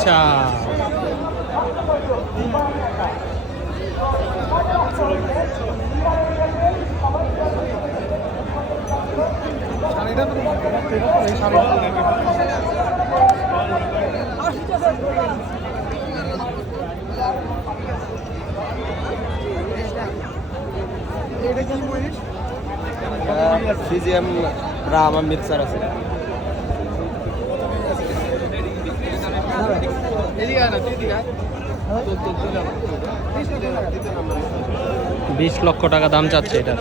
আচ্ছা। সিজিএম রামা মিক্সার আছে। বিশ লক্ষ টাকা দাম চাচ্ছে এটা।